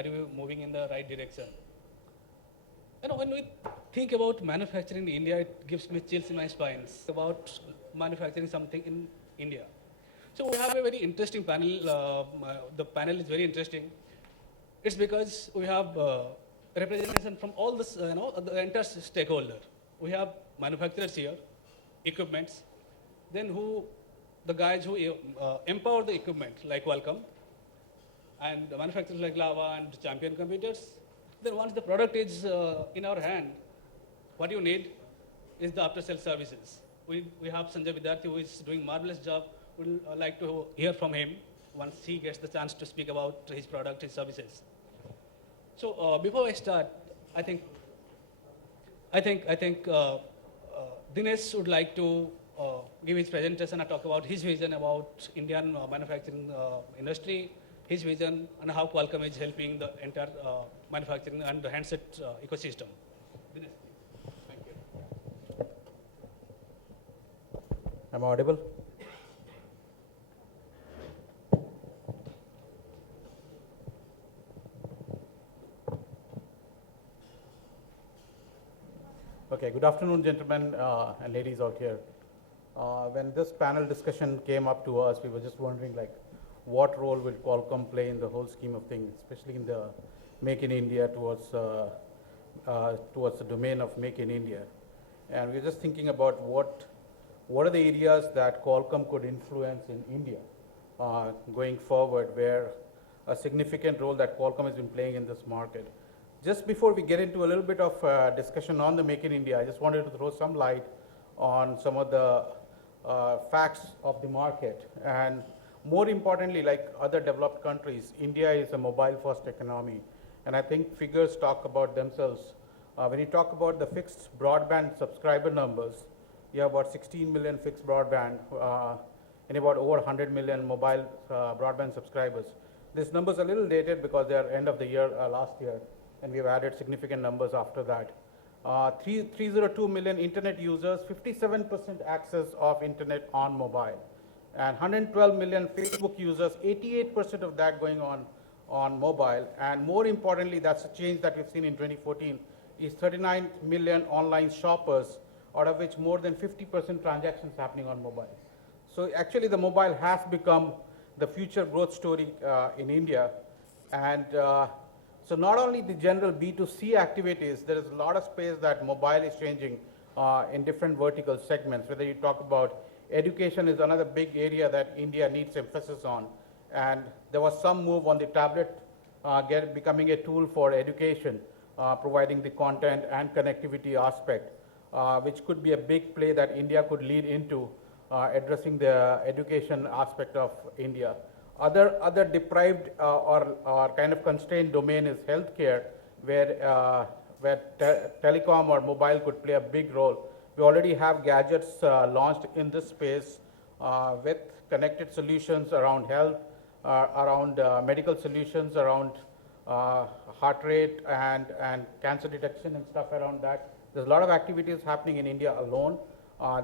Are you moving in the right direction? When we think about manufacturing in India, it gives me chills in my spines about manufacturing something in India. So we have a very interesting panel. The panel is very interesting. It's because we have representation from all this, the entire stakeholder. We have manufacturers here, equipments, then the guys who empower the equipment, like Qualcomm, and the manufacturers like Lava and Champion Computers. Then once the product is in our hand, what you need is the after-sales services. We have Sanjay Vidyarthi, who is doing marvelous job. We'd like to hear from him once he gets the chance to speak about his product, his services. So before I start, I think Dinesh would like to give his presentation and talk about his vision about Indian manufacturing industry, his vision, and how Qualcomm is helping the entire manufacturing and the handset ecosystem. Dinesh, thank you. Am I audible? Okay, good afternoon, gentlemen and ladies out here. When this panel discussion came up to us, we were just wondering, like, what role will Qualcomm play in the whole scheme of things, especially in the Make in India towards the domain of Make in India. And we were just thinking about what are the areas that Qualcomm could influence in India going forward, where a significant role that Qualcomm has been playing in this market. Just before we get into a little bit of discussion on the Make in India, I just wanted to throw some light on some of the facts of the market. And more importantly, like other developed countries, India is a mobile-first economy. And I think figures talk about themselves. When you talk about the fixed broadband subscriber numbers, you have about 16 million fixed broadband and about over 100 million mobile broadband subscribers. This number is a little dated because they are end of the year last year, and we've added significant numbers after that. 302 million internet users, 57% access of internet on mobile, and 112 million Facebook users, 88% of that going on mobile. And more importantly, that's a change that we've seen in 2014, is 39 million online shoppers, out of which more than 50% transactions happening on mobile. So actually the mobile has become the future growth story in India. And so not only the general B2C activities, there is a lot of space that mobile is changing in different vertical segments. Whether you talk about education is another big area that India needs emphasis on. And there was some move on the tablet becoming a tool for education, providing the content and connectivity aspect, which could be a big play that India could lead into addressing the education aspect of India. Other deprived or kind of constrained domain is healthcare, where telecom or mobile could play a big role. We already have gadgets launched in this space with connected solutions around health, around medical solutions, around heart rate and cancer detection and stuff around that. There's a lot of activities happening in India alone.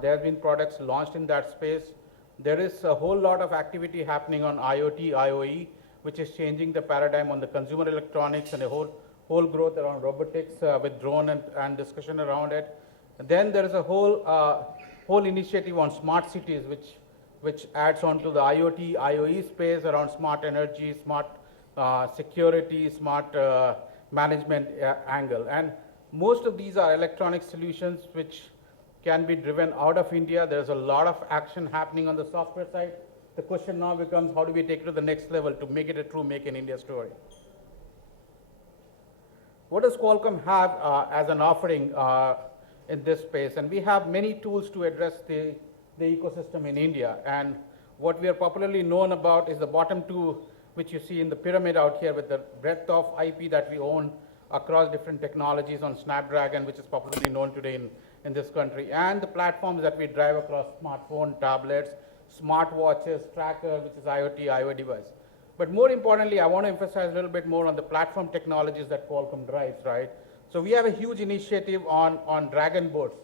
There have been products launched in that space. There is a whole lot of activity happening on IoT, IoE, which is changing the paradigm on the consumer electronics, and a whole growth around robotics with drone and discussion around it. And then there is a whole initiative on smart cities, which adds on to the IoT, IoE space around smart energy, smart security, smart management angle. And most of these are electronic solutions which can be driven out of India. There's a lot of action happening on the software side. The question now becomes, how do we take it to the next level to make it a true Make in India story? What does Qualcomm have as an offering in this space? And we have many tools to address the ecosystem in India. And what we are popularly known about is the bottom two, which you see in the pyramid out here, with the breadth of IP that we own across different technologies on Snapdragon, which is popularly known today in this country, and the platforms that we drive across smartphone, tablets, smartwatches, tracker, which is IoT, IoT device. But more importantly, I want to emphasize a little bit more on the platform technologies that Qualcomm drives, right? So we have a huge initiative on Dragon boards.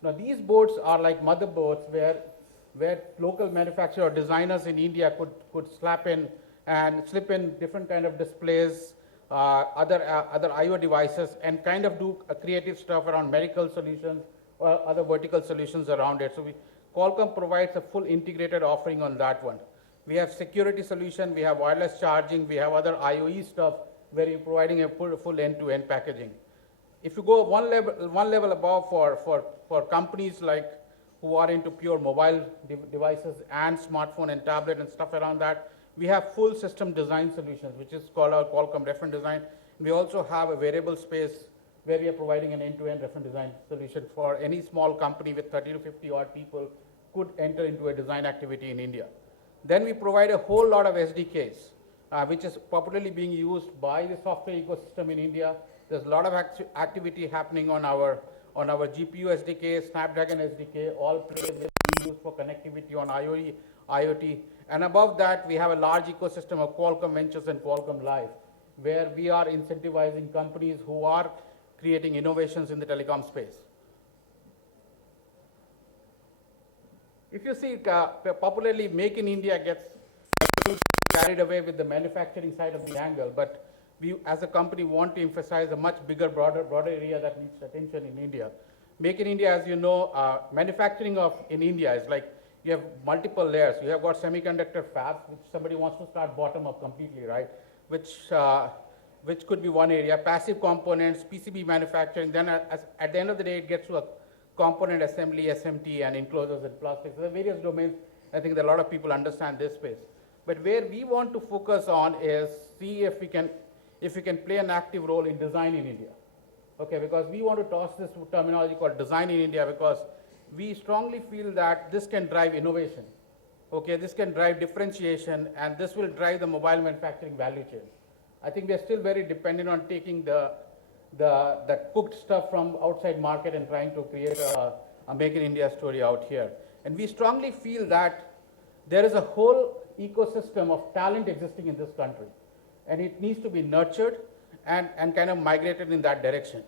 Now these boards are like motherboards where local manufacturer or designers in India could slip in different kind of displays, other IO devices, and kind of do creative stuff around medical solutions or other vertical solutions around it. So Qualcomm provides a full integrated offering on that one. We have security solution, we have wireless charging, we have other IoE stuff where you're providing a full end-to-end packaging. If you go one level above for companies like who are into pure mobile devices and smartphone and tablet and stuff around that, we have full system design solutions, which is called our Qualcomm reference design. We also have a variable space where we are providing an end-to-end reference design solution for any small company with 30 to 50 odd people could enter into a design activity in India. Then we provide a whole lot of SDKs, which is popularly being used by the software ecosystem in India. There's a lot of activity happening on our GPU SDK, Snapdragon SDK, all being used for connectivity on IoT. And above that, we have a large ecosystem of Qualcomm Ventures and Qualcomm Live, where we are incentivizing companies who are creating innovations in the telecom space. If you see, popularly, Make in India gets carried away with the manufacturing side of the angle, but we, as a company, want to emphasize a much bigger, broader area that needs attention in India. Make in India, as you know, manufacturing in India is like you have multiple layers. You have got semiconductor fabs, which somebody wants to start bottom up completely, right? Which could be one area. Passive components, PCB manufacturing. Then at the end of the day, it gets to a component assembly, SMT, and enclosures and plastics. So there are various domains. I think that a lot of people understand this space. But where we want to focus on is see if we can play an active role in design in India. Okay, because we want to toss this terminology called design in India because we strongly feel that this can drive innovation. Okay, this can drive differentiation, and this will drive the mobile manufacturing value chain. I think we are still very dependent on taking the cooked stuff from outside market and trying to create a Make in India story out here. And we strongly feel that there is a whole ecosystem of talent existing in this country, and it needs to be nurtured and kind of migrated in that direction.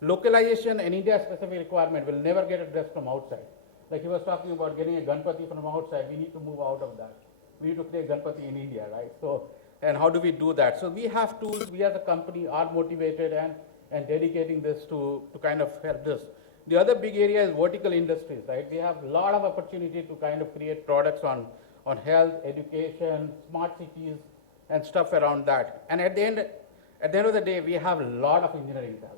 Localization and India-specific requirement will never get addressed from outside. Like he was talking about getting a Ganpati from outside, we need to move out of that. We need to create Ganpati in India, right? So, and how do we do that? So we have tools, we as a company are motivated and dedicating this to kind of help this. The other big area is vertical industries, right? We have a lot of opportunity to kind of create products on health, education, smart cities, and stuff around that. And at the end of the day, we have a lot of engineering talent.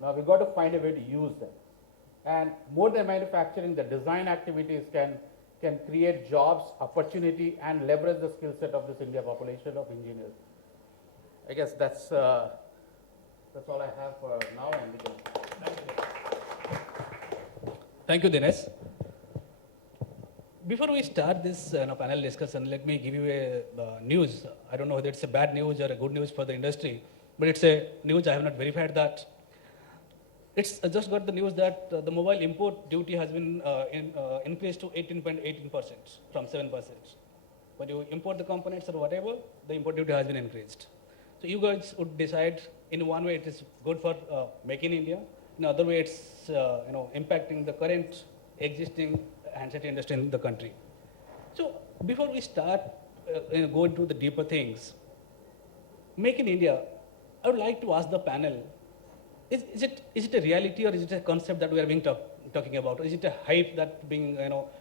Now we've got to find a way to use them. And more than manufacturing, the design activities can create jobs, opportunity, and leverage the skill set of this India population of engineers. I guess that's all I have for now, and we can. Thank you, Dinesh. Before we start this panel discussion, let me give you a news. I don't know whether it's a bad news or a good news for the industry, but it's a news. I have not verified that. It's just got the news that the mobile import duty has been increased to 18.18% from 7%. When you import the components or whatever, the import duty has been increased. So you guys would decide in one way it is good for Make in India, in other way it's impacting the current existing handset industry in the country. So before we start go into the deeper things, Make in India, I would like to ask the panel, is it a reality or is it a concept that we are being talking about? Or is it a hype that being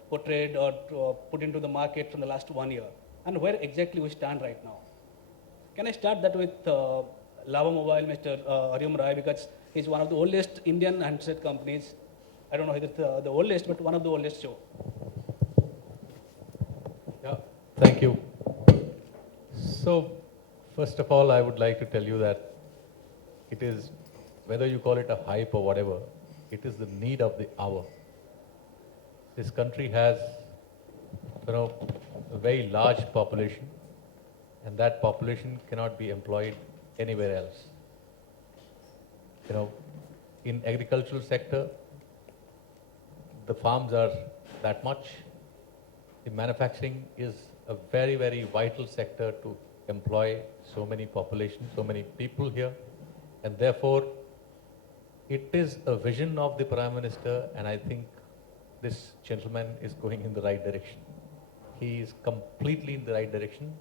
portrayed or put into the market from the last 1 year? And where exactly we stand right now? Can I start that with Lava Mobile, Mr. Aryum Rai, because he's one of the oldest Indian handset companies. I don't know if it's the oldest, but one of the oldest show. Yeah, thank you. So, first of all, I would like to tell you that it is, whether you call it a hype or whatever, it is the need of the hour. This country has, a very large population, and that population cannot be employed anywhere else. In agricultural sector, the farms are that much. The manufacturing is a very, very vital sector to employ so many population, so many people here. And therefore, it is a vision of the Prime Minister, and I think this gentleman is going in the right direction. He is completely in the right direction.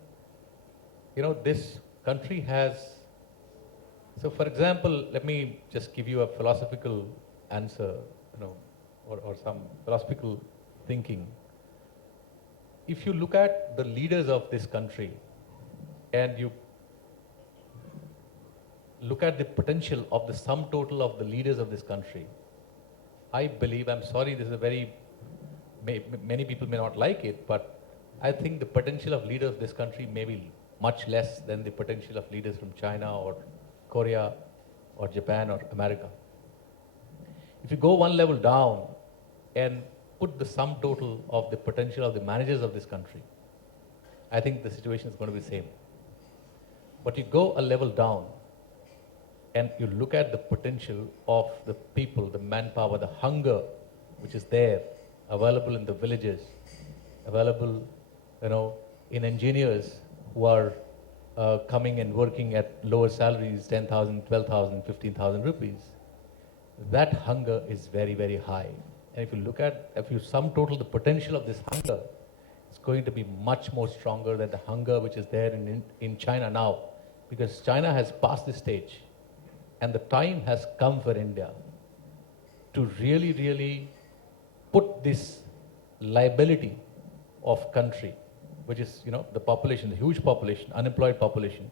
This country has So, for example, let me just give you a philosophical answer, or some philosophical thinking. If you look at the leaders of this country and you look at the potential of the sum total of the leaders of this country, I believe, I'm sorry, this is a very, many people may not like it, but I think the potential of leaders of this country may be much less than the potential of leaders from China or Korea or Japan or America. If you go one level down and put the sum total of the potential of the managers of this country, I think the situation is going to be the same. But you go a level down and you look at the potential of the people, the manpower, the hunger which is there, available in the villages, available, in engineers who are coming and working at lower salaries, 10,000, 12,000, 15,000 rupees. That hunger is very, very high. And if you sum total the potential of this hunger, it's going to be much more stronger than the hunger which is there in China now. Because China has passed this stage. And the time has come for India to really, really put this liability of country, which is, the population, the huge population, unemployed population,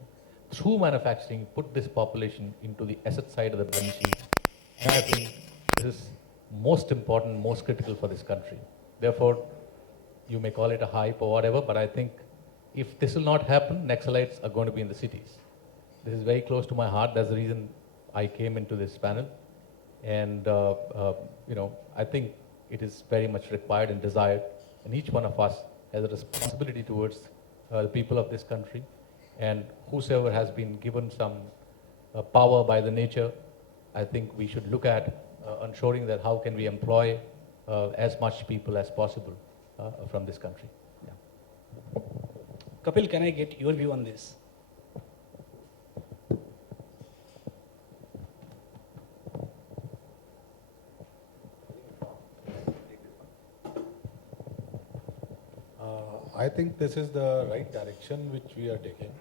through manufacturing, put this population into the asset side of the balance sheet. And I think this is most important, most critical for this country. Therefore, you may call it a hype or whatever, but I think if this will not happen, Naxalites are going to be in the cities. This is very close to my heart. That's the reason I came into this panel. And, I think it is very much required and desired. And each one of us has a responsibility towards the people of this country. And whosoever has been given some power by the nature, I think we should look at ensuring that how can we employ as much people as possible from this country. Yeah. Kapil, can I get your view on this? I think this is the right direction which we are taking,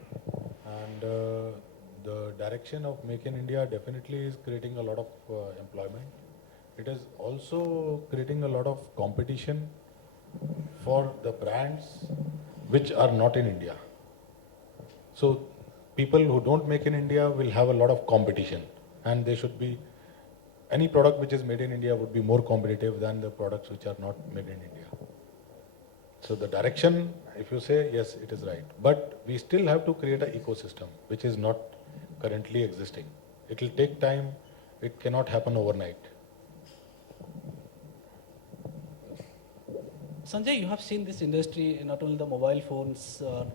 and the direction of Make in India definitely is creating a lot of employment. It is also creating a lot of competition for the brands which are not in India. So people who don't make in India will have a lot of competition, and they should be, any product which is made in India would be more competitive than the products which are not made in India. So the direction, if you say, yes, it is right. But we still have to create an ecosystem which is not currently existing. It will take time. It cannot happen overnight. Sanjay, you have seen this industry, not only the mobile phones or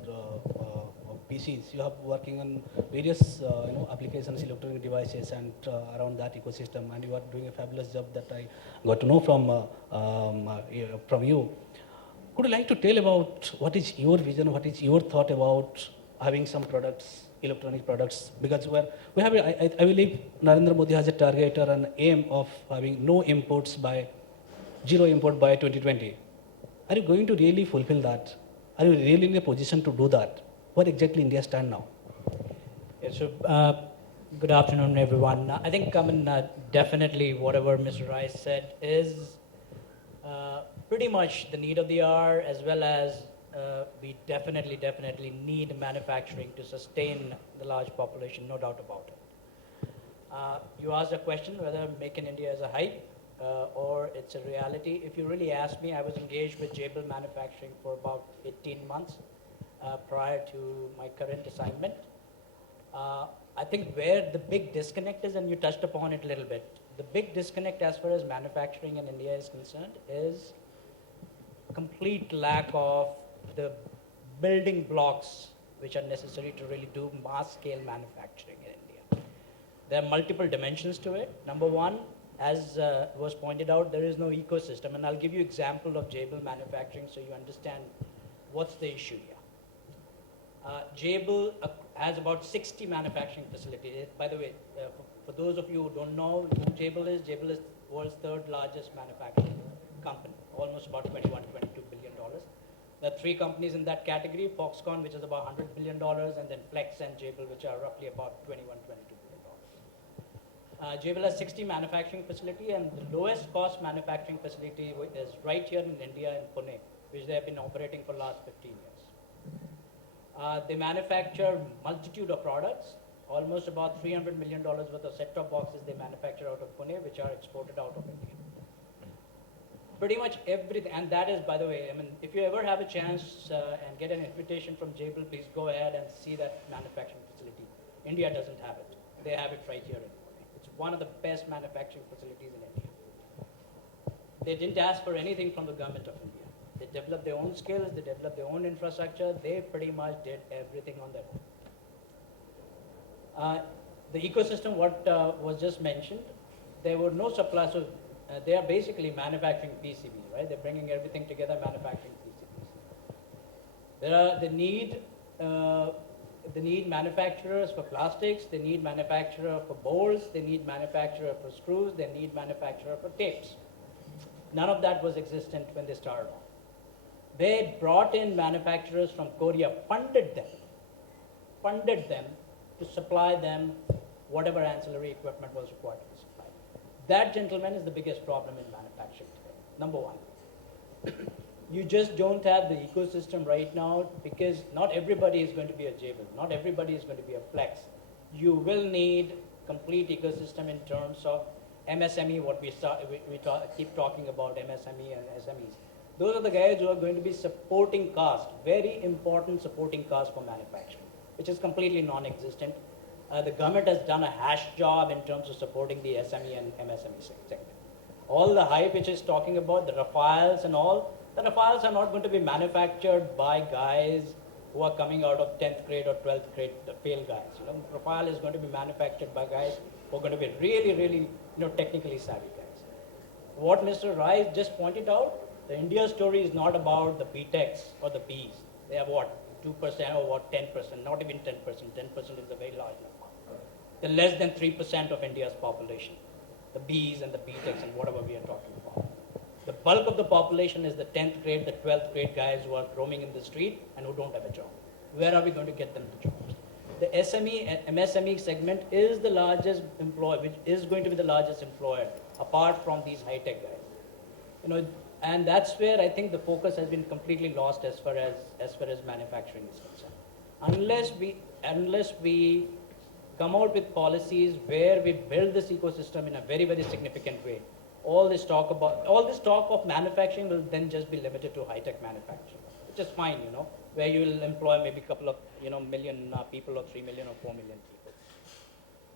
PCs. You have working on various applications, electronic devices, and around that ecosystem. And you are doing a fabulous job that I got to know from you. Could you like to tell about what is your vision, what is your thought about having some products, electronic products? Because we have, I believe Narendra Modi has a target or an aim of having zero import by 2020. Are you going to really fulfill that? Are you really in a position to do that? Where exactly India stand now? Yeah, so good afternoon, everyone. I think definitely whatever Mr. Rice said is pretty much the need of the hour, as well as we definitely need manufacturing to sustain the large population, no doubt about it. You asked a question whether Make in India is a hype or it's a reality. If you really ask me, I was engaged with Jabil Manufacturing for about 18 months prior to my current assignment. I think where the big disconnect is, and you touched upon it a little bit, the big disconnect as far as manufacturing in India is concerned is complete lack of the building blocks which are necessary to really do mass scale manufacturing in India. There are multiple dimensions to it. Number one, as was pointed out, there is no ecosystem, and I'll give you example of Jabil Manufacturing so you understand what's the issue here. Jabil has about 60 manufacturing facilities. By the way, for those of you who don't know who Jabil is the world's third largest manufacturing company, almost about $21, $22 billion. There are three companies in that category: Foxconn, which is about $100 billion, and then Flex and Jabil, which are roughly about $21, $22 billion. Jabil has 60 manufacturing facility, and the lowest cost manufacturing facility is right here in India in Pune, which they have been operating for the last 15 years. They manufacture multitude of products, almost about $300 million worth of set-top boxes they manufacture out of Pune, which are exported out of India. Pretty much everything, and that is, by the way, I mean, if you ever have a chance and get an invitation from Jabil, please go ahead and see that manufacturing facility. India doesn't have it. They have it right here in Pune. It's one of the best manufacturing facilities in India. They didn't ask for anything from the government of India. They developed their own skills, they developed their own infrastructure, they pretty much did everything on their own. The ecosystem, what was just mentioned, there were no suppliers, so they are basically manufacturing PCBs, right? They're bringing everything together, manufacturing PCBs. They need manufacturers for plastics, they need manufacturer for bolts, they need manufacturer for screws, they need manufacturer for tapes. None of that was existent when they started off. They brought in manufacturers from Korea, funded them to supply them whatever ancillary equipment was required to be supplied. That, gentlemen, is the biggest problem in manufacturing today. Number one. You just don't have the ecosystem right now because not everybody is going to be a Jabil, not everybody is going to be a Flex. You will need complete ecosystem in terms of MSME, what we keep talking about, MSME and SMEs. Those are the guys who are going to be supporting cost, very important supporting cost for manufacturing, which is completely non-existent. The government has done a hash job in terms of supporting the SME and MSME segment. All the hype which is talking about, the Rafales and all, the Rafales are not going to be manufactured by guys who are coming out of 10th grade or 12th grade failed guys. You know, Rafale is going to be manufactured by guys who are going to be really, really, technically savvy guys. What Mr. Rai just pointed out, the India story is not about the B-Techs or the Bs. They have what, 2% or what, 10%, not even 10%. 10% is a very large number. They're less than 3% of India's population, the Bs and the B-Techs and whatever we are talking about. The bulk of the population is the 10th grade, the 12th grade guys who are roaming in the street and who don't have a job. Where are we going to get them the jobs? The SME, MSME segment is the largest employer, which is going to be the largest employer, apart from these high-tech guys. And that's where I think the focus has been completely lost as far as manufacturing is concerned. Unless we come out with policies where we build this ecosystem in a very, very significant way, all this talk of manufacturing will then just be limited to high-tech manufacturing, which is fine, where you will employ maybe a couple of, million people or 3 million or 4 million people.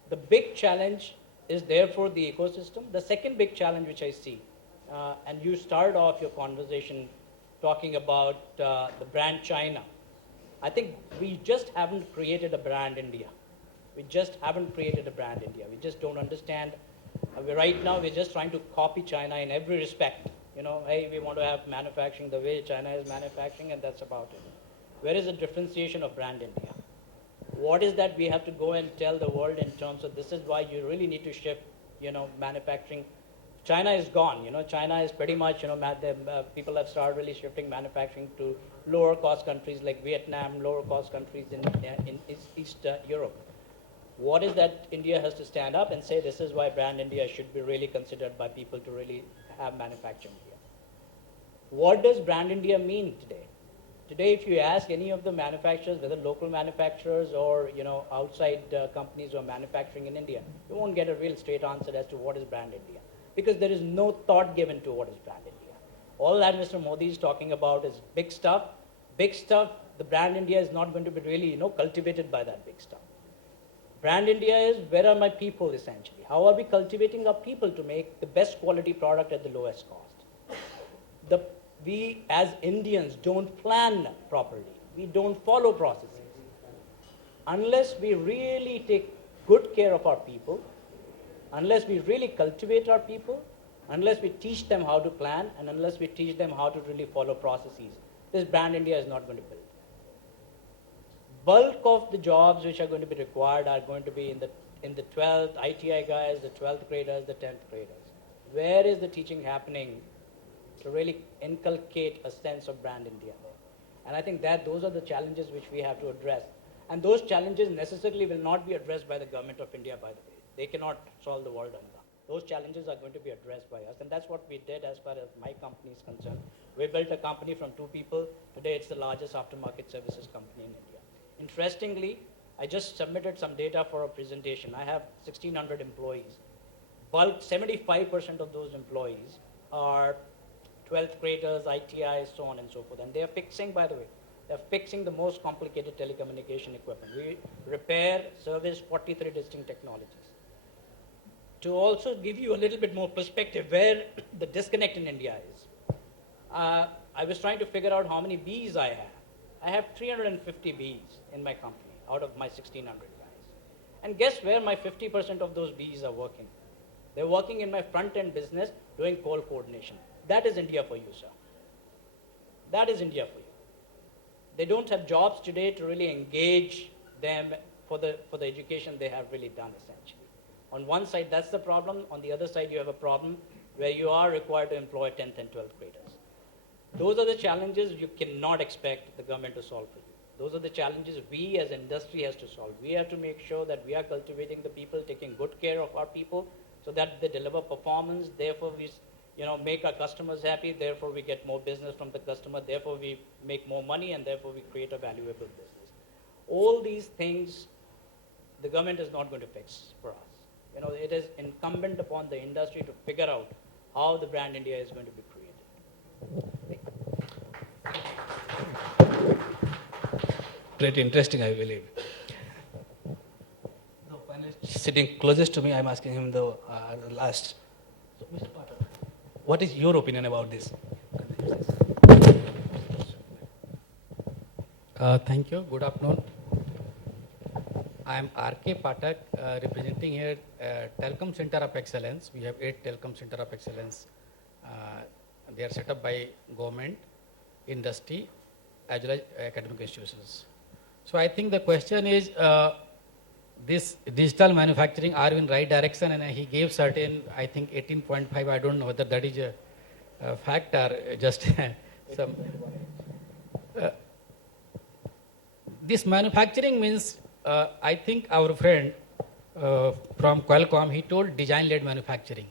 The big challenge is therefore the ecosystem. The second big challenge which I see, and you started off your conversation talking about the brand China. I think we just haven't created a brand India. We just haven't created a brand India. We just don't understand. Right now, we're just trying to copy China in every respect. Hey, we want to have manufacturing the way China is manufacturing, and that's about it. Where is the differentiation of brand India? What is that we have to go and tell the world in terms of this is why you really need to shift, manufacturing. China is gone. China is pretty much, people have started really shifting manufacturing to lower cost countries like Vietnam, lower cost countries in East Europe. What is that India has to stand up and say this is why brand India should be really considered by people to really have manufacturing here. What does brand India mean today? Today, if you ask any of the manufacturers, whether local manufacturers or outside companies who are manufacturing in India, you won't get a real straight answer as to what is brand India, because there is no thought given to what is brand India. All that Mr. Modi is talking about is big stuff. Big stuff. The brand India is not going to be really cultivated by that big stuff. Brand India is where are my people essentially? How are we cultivating our people to make the best quality product at the lowest cost? We as Indians don't plan properly. We don't follow processes. Unless we really take good care of our people, unless we really cultivate our people, unless we teach them how to plan, and unless we teach them how to really follow processes, this brand India is not going to build. Bulk of the jobs which are going to be required are going to be in the 12th ITI guys, the 12th graders, the 10th graders. Where is the teaching happening to really inculcate a sense of brand India there? And I think that those are the challenges which we have to address. And those challenges necessarily will not be addressed by the government of India, by the way. they cannot solve the world on that. Those challenges are going to be addressed by us, and that's what we did as far as my company is concerned. We built a company from 2 people. Today, it's the largest aftermarket services company in India. Interestingly, I just submitted some data for a presentation. I have 1,600 employees. Bulk, 75% of those employees are 12th graders, ITIs, so on and so forth. And they are fixing, by the way, they're fixing the most complicated telecommunication equipment. We repair, service 43 distinct technologies. To also give you a little bit more perspective where the disconnect in India is, I was trying to figure out how many Bs I have. I have 350 Bs in my company out of my 1,600 guys. And guess where my 50% of those Bs are working? They're working in my front-end business doing call coordination. That is India for you, sir. That is India for you. They don't have jobs today to really engage them for the education they have really done, essentially. On one side, that's the problem. On the other side, you have a problem where you are required to employ 10th and 12th graders. Those are the challenges you cannot expect the government to solve for you. Those are the challenges we as industry has to solve. We have to make sure that we are cultivating the people, taking good care of our people, so that they deliver performance. Therefore, we make our customers happy. Therefore, we get more business from the customer. Therefore, we make more money, and therefore, we create a valuable business. All these things, the government is not going to fix for us. It is incumbent upon the industry to figure out how the brand India is going to be created. Pretty interesting, I believe. The panelist sitting closest to me, I'm asking him the last. So, Mr. Potter, what is your opinion about this? Thank you. Good afternoon. I am R.K. Patak, representing here Telecom Center of Excellence. We have 8 Telecom Center of Excellence. They are set up by government, industry, as well as academic institutions. So I think the question is, this digital manufacturing, are we in right direction? And he gave certain, I think 18.5, I don't know whether that is a fact or just some. This manufacturing means, I think our friend from Qualcomm, he told design-led manufacturing.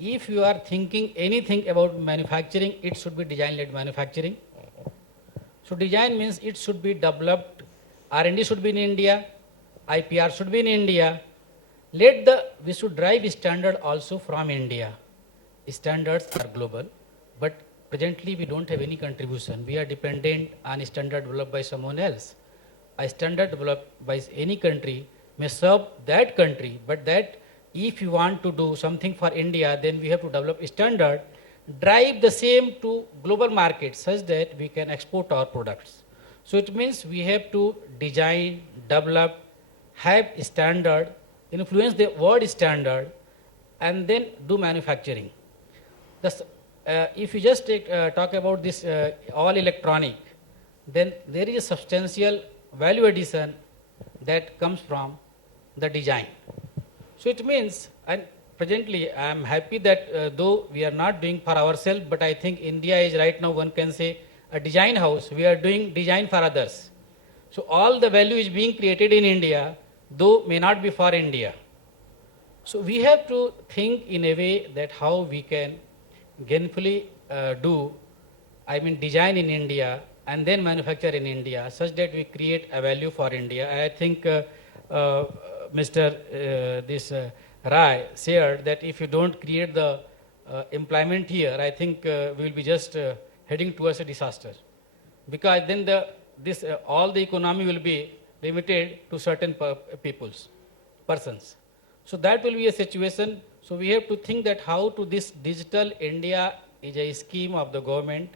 If you are thinking anything about manufacturing, it should be design-led manufacturing. So design means it should be developed, R&D should be in India, IPR should be in India. We should drive standard also from India. Standards are global, but presently we don't have any contribution. We are dependent on a standard developed by someone else. A standard developed by any country may serve that country, but that if you want to do something for India, then we have to develop a standard, drive the same to global markets such that we can export our products. So it means we have to design, develop, have a standard, influence the world standard, and then do manufacturing. If you just talk about this all electronic, then there is a substantial value addition that comes from the design. So it means, and presently I am happy that though we are not doing for ourselves, but I think India is right now, one can say, a design house. We are doing design for others. So all the value is being created in India, though may not be for India. So we have to think in a way that how we can gainfully design in India and then manufacture in India such that we create a value for India. I think Mr. Rai shared that if you don't create the employment here, I think we will be just heading towards a disaster. Because then all the economy will be limited to certain persons. So that will be a situation. So we have to think that how to this digital India is a scheme of the government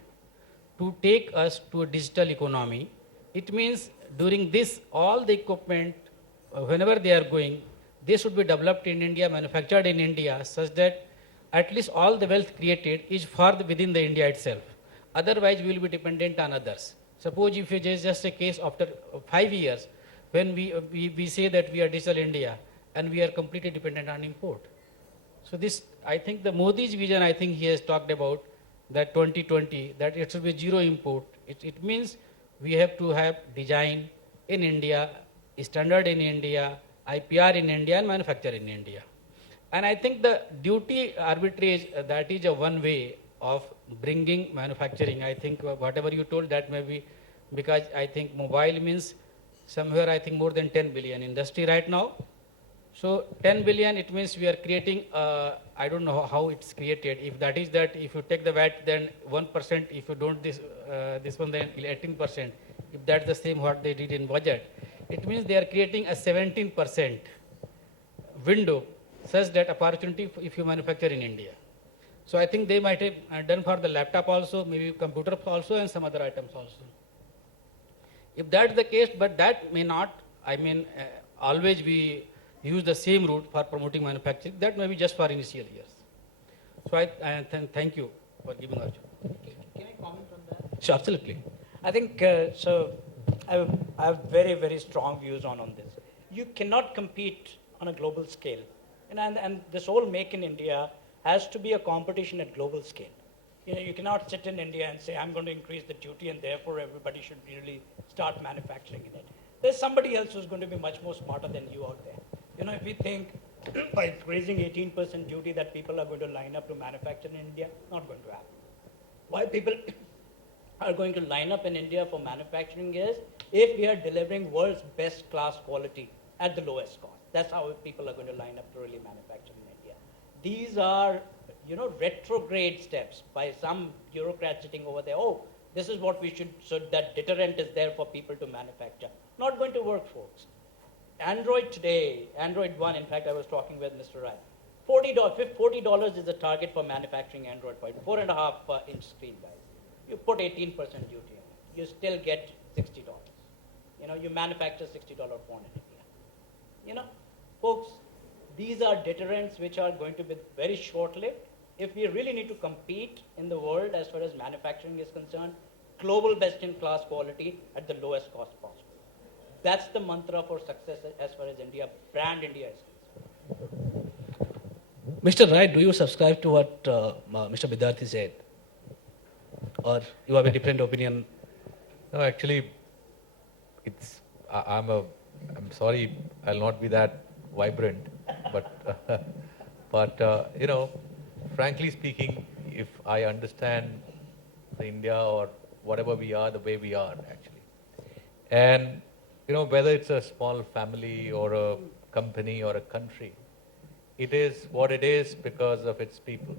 to take us to a digital economy. It means during this, all the equipment, whenever they are going, they should be developed in India, manufactured in India, such that at least all the wealth created is within the India itself. Otherwise, we will be dependent on others. Suppose if it is just a case after 5 years, when we say that we are digital India, and we are completely dependent on import. So this, I think the Modi's vision, I think he has talked about that 2020, that it should be zero import. It means we have to have design in India, standard in India, IPR in India and manufacture in India. And I think the duty arbitrage, that is a one way of bringing manufacturing. I think whatever you told, that may be because I think mobile means somewhere I think more than 10 billion industry right now. So 10 billion, it means we are creating, I don't know how it's created. If that is that, if you take the VAT, then 1%, if you don't this one, then 18%. If that's the same what they did in budget, it means they are creating a 17% window such that opportunity if you manufacture in India. So I think they might have done for the laptop also, maybe computer also, and some other items also. If that's the case, but that may not, I mean, always we use the same route for promoting manufacturing. That may be just for initial years. So I thank you for giving us. Can I comment on that? Sure, absolutely. I think so. I have very, very strong views on this. You cannot compete on a global scale, and this whole Make in India has to be a competition at global scale. You know, you cannot sit in India and say I'm going to increase the duty and therefore everybody should really start manufacturing in it. There's somebody else who's going to be much more smarter than you out there. You know, if we think by raising 18% duty that people are going to line up to manufacture in India, not going to happen. Why people are going to line up in India for manufacturing is if we are delivering world's best class quality at the lowest cost. That's how people are going to line up to really manufacture in India. These are, you know, retrograde steps by some bureaucrat sitting over there. Oh, this is what we should, so that deterrent is there for people to manufacture. Not going to work, folks. Android today, Android 1, in fact, I was talking with Mr. Rai. $40 is the target for manufacturing Android 5, 4.5-inch screen, guys. You put 18% duty on it. You still get $60. You know, you manufacture $60 phone in India. You know, folks, these are deterrents which are going to be very short-lived. If we really need to compete in the world as far as manufacturing is concerned, global best-in-class quality at the lowest cost possible. That's the mantra for success as far as India, brand India is concerned. Mr. Rai, do you subscribe to what Mr. Vidyarthi said? Or you have a different opinion? No, actually, it's, I'm sorry, I'll not be that vibrant, but you know, frankly speaking, if I understand the India or whatever we are, the way we are actually, and you know, whether it's a small family or a company or a country, it is what it is because of its people.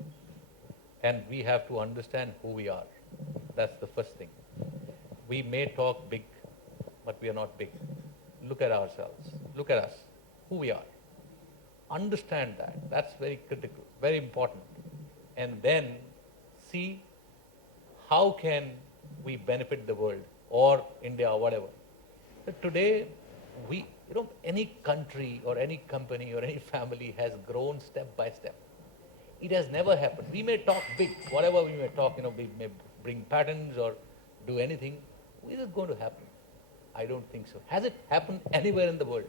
And we have to understand who we are. That's the first thing. We may talk big, but we are not big. Look at ourselves. Look at us, who we are. Understand that. That's very critical, very important. And then see how can we benefit the world or India or whatever. But today, any country or any company or any family has grown step by step. It has never happened. We may talk big, whatever we may talk, we may bring patents or do anything. Is it going to happen? I don't think so. Has it happened anywhere in the world?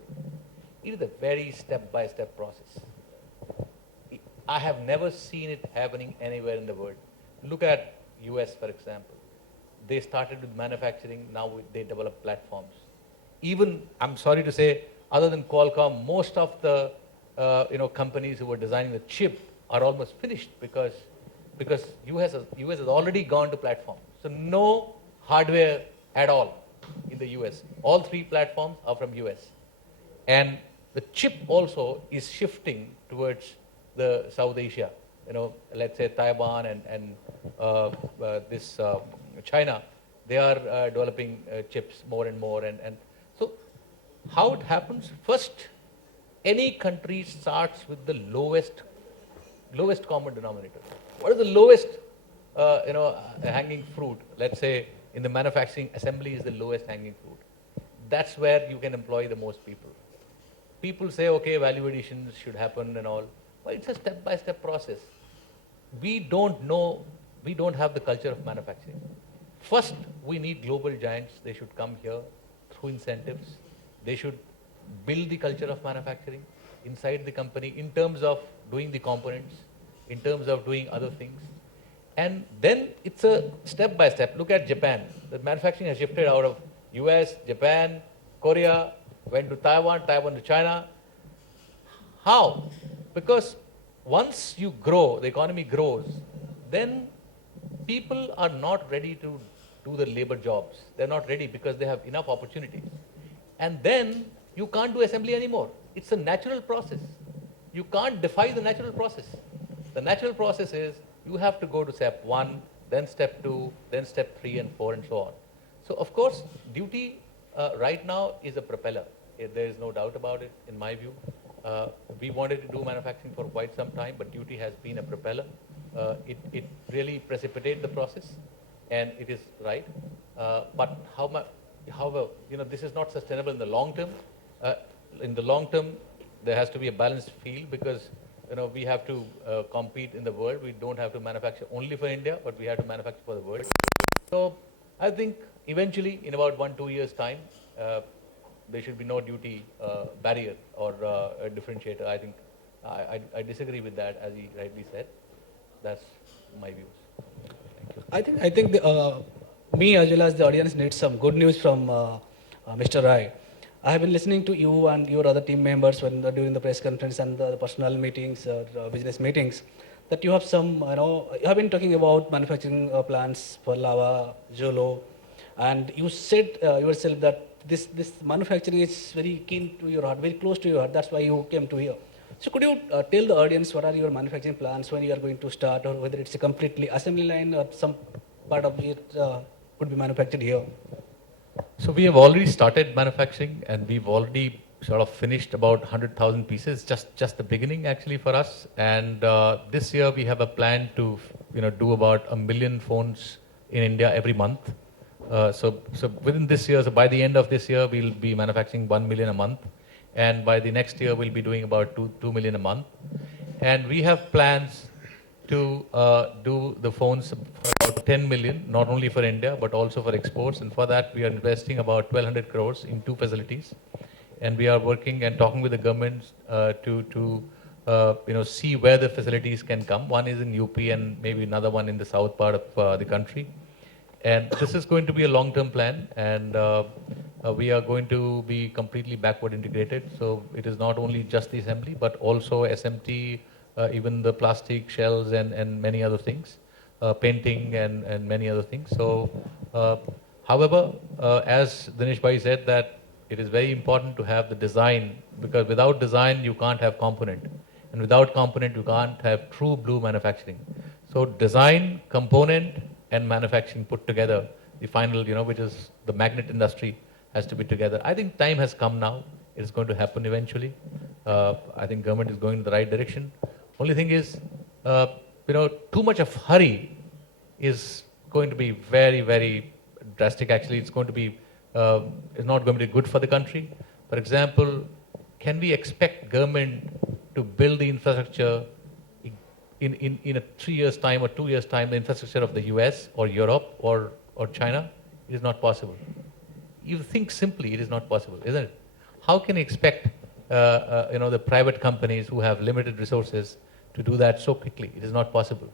It is a very step-by-step process. I have never seen it happening anywhere in the world. Look at US, for example. They started with manufacturing, now they develop platforms. Even, I'm sorry to say, other than Qualcomm, most of the companies who were designing the chip are almost finished because US has already gone to platform. So no hardware at all in the US. All three platforms are from US. And the chip also is shifting towards the South Asia. Let's say Taiwan and China. They are developing chips more and more. And so how it happens? First, any country starts with the lowest common denominator. What is the lowest hanging fruit? Let's say in the manufacturing, assembly is the lowest hanging fruit. That's where you can employ the most people. People say, okay, value additions should happen and all. But it's a step-by-step process. We don't have the culture of manufacturing. First, we need global giants. They should come here through incentives. They should build the culture of manufacturing inside the company in terms of doing the components, in terms of doing other things. And then it's a step-by-step. Look at Japan. The manufacturing has shifted out of US, Japan, Korea, went to Taiwan, Taiwan to China. How? Because once you grow, the economy grows, then people are not ready to do the labor jobs. They're not ready because they have enough opportunities. And then you can't do assembly anymore. It's a natural process. You can't defy the natural process. The natural process is you have to go to step 1, then step 2, then step 3 and 4 and so on. So of course, duty right now is a propeller. There is no doubt about it in my view. We wanted to do manufacturing for quite some time, but duty has been a propeller. It really precipitates the process, and it is right. But however, this is not sustainable in the long term. In the long term, there has to be a balanced field because we have to compete in the world. We don't have to manufacture only for India, but we have to manufacture for the world. So I think eventually, in about 1-2 years' time, there should be no duty barrier or a differentiator. I think I disagree with that, as he rightly said. That's my views. Thank you. I think me as well as the audience needs some good news from Mr. Rai. I have been listening to you and your other team members during the press conference and the personal meetings, business meetings, that you have some, you have been talking about manufacturing plants for Lava, Jolo, and you said yourself that this manufacturing is very keen to your heart, very close to your heart. That's why you came to here. So could you tell the audience what are your manufacturing plans, when you are going to start, or whether it's a completely assembly line or some part of it could be manufactured here? So we have already started manufacturing, and we've already sort of finished about 100,000 pieces, just the beginning actually for us. And this year we have a plan to do about 1 million phones in India every month. So within this year, so by the end of this year, we'll be manufacturing 1 million a month. And by the next year, we'll be doing about 2 million a month. And we have plans to do the phones for about 10 million, not only for India, but also for exports. And for that, we are investing about 1,200 crores in 2 facilities. And we are working and talking with the government to see where the facilities can come. One is in UP and maybe another one in the south part of the country. And this is going to be a long-term plan, and we are going to be completely backward integrated. So it is not only just the assembly, but also SMT, even the plastic shells and many other things, painting and many other things. So, however, as Dinesh Bhai said, that it is very important to have the design, because without design you can't have component, and without component you can't have true blue manufacturing. So design, component and manufacturing put together, the final, which is the magnet industry, has to be together. I think time has come now. It is going to happen eventually. I think government is going in the right direction. Only thing is, too much of hurry is going to be very, very drastic. Actually, it's going to be, it's not going to be good for the country. For example, can we expect government to build the infrastructure in a 3 years' time or 2 years' time, the infrastructure of the US or Europe or China? It is not possible. You think simply, it is not possible, isn't it? How can you expect the private companies who have limited resources to do that so quickly? It is not possible.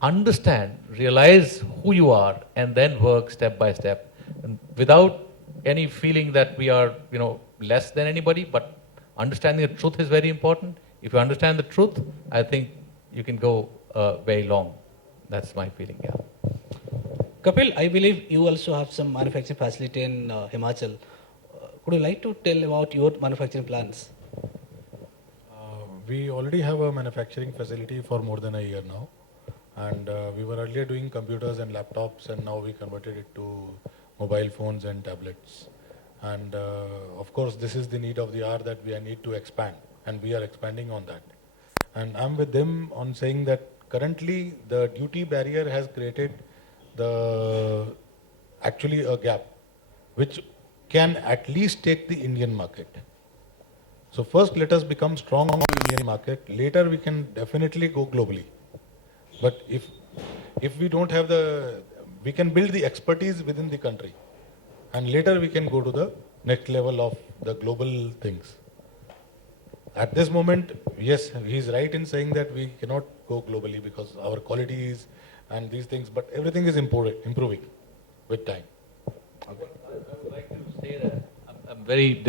Understand, realize who you are, and then work step by step, and without any feeling that we are less than anybody. But understanding the truth is very important. If you understand the truth, I think you can go very long. That's my feeling. Yeah. Kapil, I believe you also have some manufacturing facility in Himachal. Could you like to tell about your manufacturing plans? We already have a manufacturing facility for more than a year now. And we were earlier doing computers and laptops, and now we converted it to mobile phones and tablets. And of course, this is the need of the hour that we need to expand, and we are expanding on that. And I'm with them on saying that currently the duty barrier has created actually a gap, which can at least take the Indian market. So first let us become strong on the Indian market. Later we can definitely go globally. But if we don't have we can build the expertise within the country, and later we can go to the next level of the global things. At this moment, yes, he's right in saying that we cannot go globally because our qualities and these things, but everything is improving with time. I would like to say that I'm very